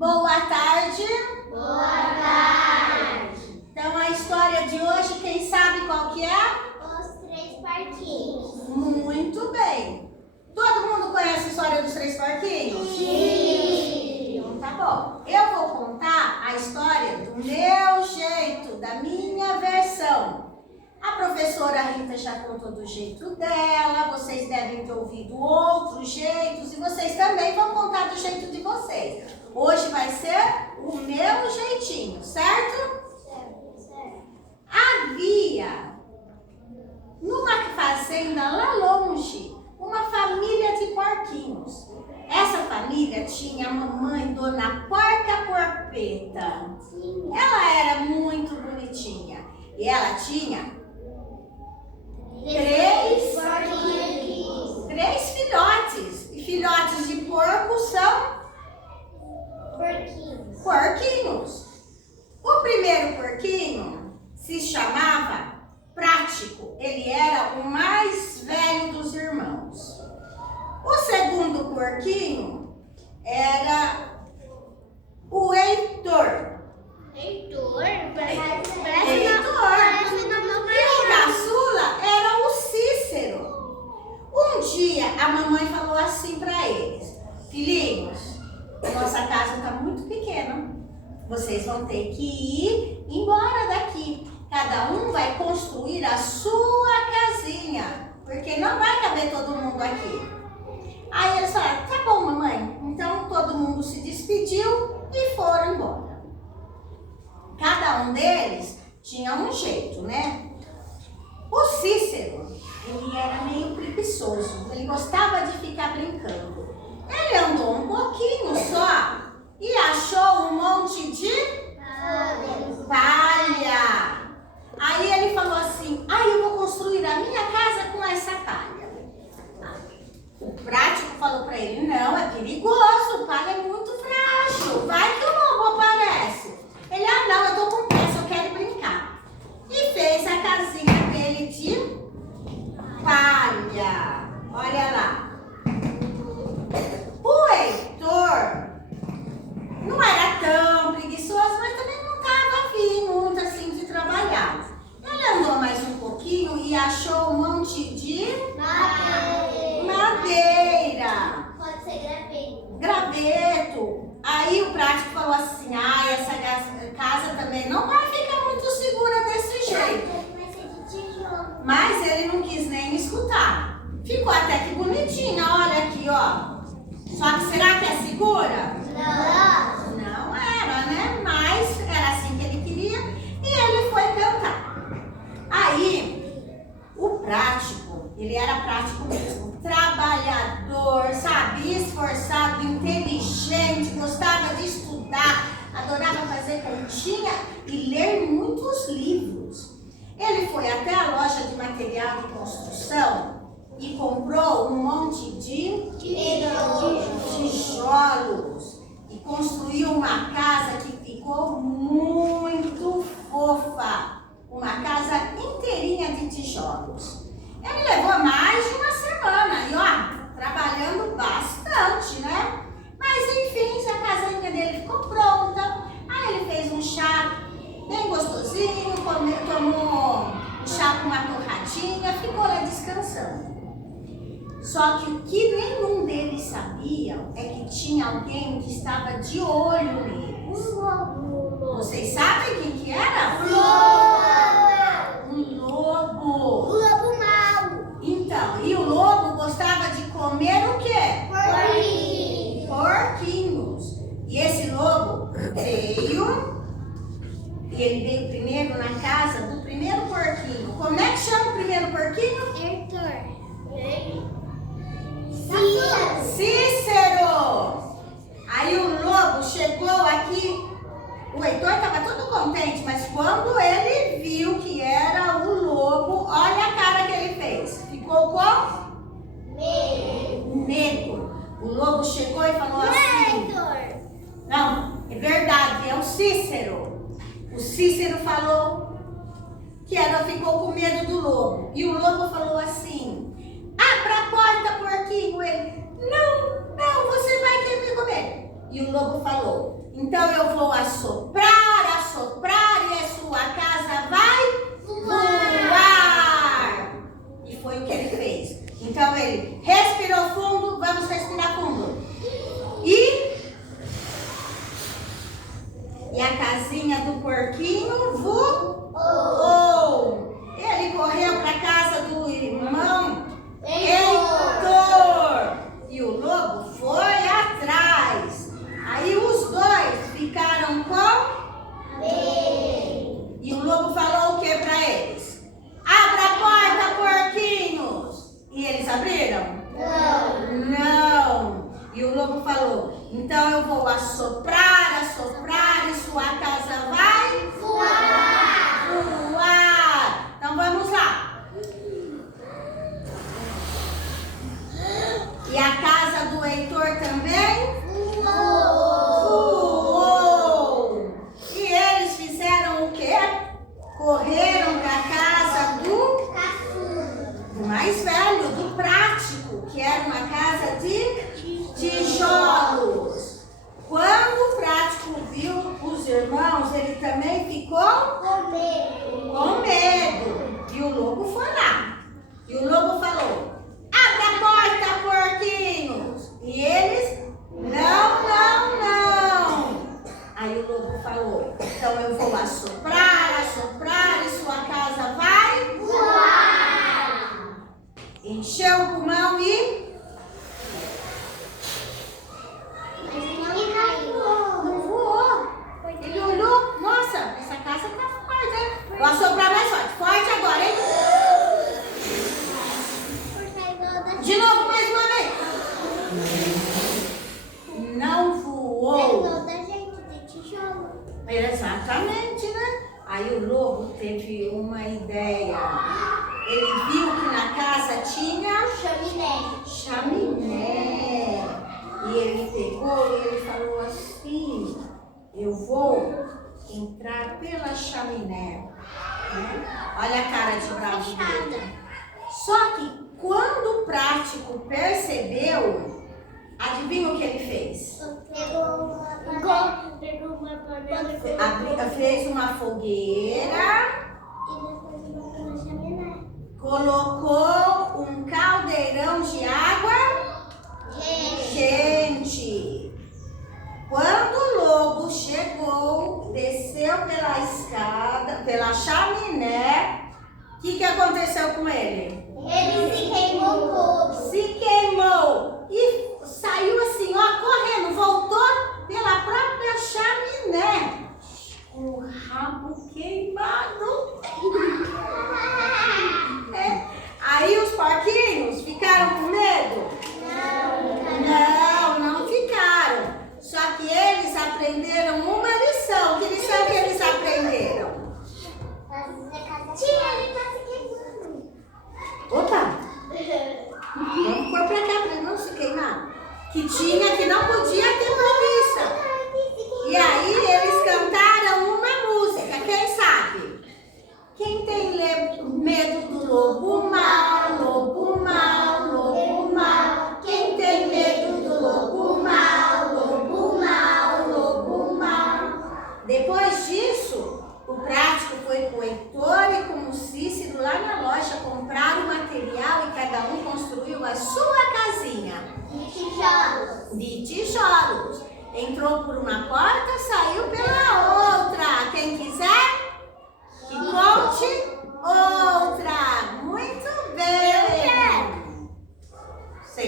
Boa tarde. Boa tarde. Então a história de hoje, quem sabe qual que é? Os três porquinhos. Muito bem. Todo mundo conhece a história dos três porquinhos? Sim. Então tá bom. Eu vou contar a história do meu jeito, da minha versão. A professora Rita já contou do jeito dela, vocês devem ter ouvido outros jeitos e vocês também vão contar do jeito de vocês. Hoje vai ser o meu jeitinho, certo? Certo. Havia, numa fazenda lá longe, uma família de porquinhos. Essa família tinha a mamãe, Dona Porca Porpeta. Ela era muito bonitinha e ela tinha três filhotes. E filhotes de porco são porquinhos. O primeiro porquinho se chamava Prático. Ele era o mais velho dos irmãos. O segundo porquinho era o Heitor. E o caçula era o Cícero. Um dia a mamãe falou assim para eles: filhinhos, nossa casa está muito pequena. Vocês vão ter que ir embora daqui. Cada um vai construir a sua casinha, porque não vai caber todo mundo aqui. Aí eles falaram: tá bom, mamãe. Então todo mundo se despediu e foram embora. Cada um deles tinha um jeito, né? O Cícero, ele era meio preguiçoso, ele gostava de ficar brincando. Ele andou um pouquinho só e achou um monte de palha. Aí ele falou assim: eu vou construir a minha casa com essa palha. O Prático falou para ele: não, é perigoso, palha é muito frágil, vai que o lobo aparece. Ele: não, eu tô com pressa, eu quero brincar. E fez a casinha dele de palha. Olha lá. O Heitor não era tão preguiçoso, mas também não estava afim muito assim de trabalhar. Ele andou mais um pouquinho e achou um monte de madeira. Pode ser Graveto. Aí o Prático falou assim: essa casa também não vai ficar muito segura desse jeito. Vai ser de tijolo. Mas ele não quis nem escutar. Ficou até que bonitinha, olha aqui, ó. Só que será que é segura? Não. Não era, né? Mas era assim que ele queria e ele foi cantar. Aí, o Prático, ele era prático mesmo. Trabalhador, sabe? Esforçado, inteligente, gostava de estudar, adorava fazer continha e ler muitos livros. Ele foi até a loja de material de construção e comprou um monte de tijolos e construiu uma casa que ficou muito fofa, uma casa inteirinha de tijolos. Ele levou mais de uma semana e trabalhando bastante, né? Mas enfim, a casinha dele ficou pronta. Aí ele fez um chá bem gostosinho, tomou um chá com uma torradinha, ficou lá descansando. Só que o que nenhum deles sabia é que tinha alguém que estava de olho neles. Vocês sabem quem que era? Um lobo. Então, e o lobo gostava de comer o quê? Porquinhos. E esse lobo veio, e ele veio primeiro na casa do primeiro porquinho. Como é que chama o primeiro porquinho? Cícero. Aí o lobo chegou aqui, o Heitor estava todo contente, mas quando ele viu que era o lobo, olha a cara que ele fez. Ficou com medo. O lobo chegou e falou assim: não, é verdade, é o Cícero. O Cícero falou que ela ficou com medo do lobo. E o lobo falou assim: abra a porta, porquinho. Ele: não, você vai querer me comer. E o lobo falou: então eu vou assoprar, assoprar e a sua casa vai voar. E foi o que ele fez. Então ele respirou fundo, vamos respirar fundo. E a casinha do porquinho voou. Ele correu para a casa do irmão Heitor. E o lobo foi atrás. Aí os dois ficaram com... E o lobo falou o que para eles? Abra a porta, porquinhos. E eles abriram? Não. E o lobo falou: então eu vou assoprar, assoprar e sua casa vai voar. Então vamos lá. E a casa do Heitor também voou. E eles fizeram o quê? Correram para a casa do mais velho, do prático, que era uma casa de tijolos. Quando o prático viu os irmãos, ele também ficou com medo. E o lobo foi lá. E o lobo falou: abra a porta, porquinhos. E eles: não, não, não. Aí o lobo falou: então eu vou assoprar, assoprar e sua casa vai voar. Encheu o pulmão e... não voou. Ele olhou: nossa, essa casa tá forte, né? Vou assoprar mais forte. Forte agora, hein? De novo, mais uma vez. Não voou. Exatamente, né? Aí o lobo teve uma ideia. Ele viu que na casa tinha chaminé. E ele pegou e ele falou assim: eu vou entrar pela chaminé. Olha a cara de bravo dele. Só que quando o prático percebeu, adivinha o que ele fez? Fez uma fogueira, colocou um caldeirão de água quente. Quando o lobo chegou, desceu pela escada, pela chaminé, o que aconteceu com ele? Ele se queimou todo. Se queimou e saiu assim, ó, correndo, voltou pela própria chaminé, com o rabo queimado. Aí os porquinhos ficaram com medo? Não ficaram. Só que eles aprenderam uma lição. Que lição que eles aprenderam? Tia, ele tá se queimando. Opa! Vamos pôr pra cá pra não se queimar. Que não podia ter preguiça. E aí eles cantaram uma música, quem sabe? Quem tem medo do lobo mau, lobo mau, lobo mau. Quem tem medo do lobo mau, lobo mau, lobo mau. Depois disso, o prático foi com o Heitor e com o Cícero lá na loja comprar o material e cada um construiu a sua casinha. De tijolos. De tijolos. Entrou por uma porta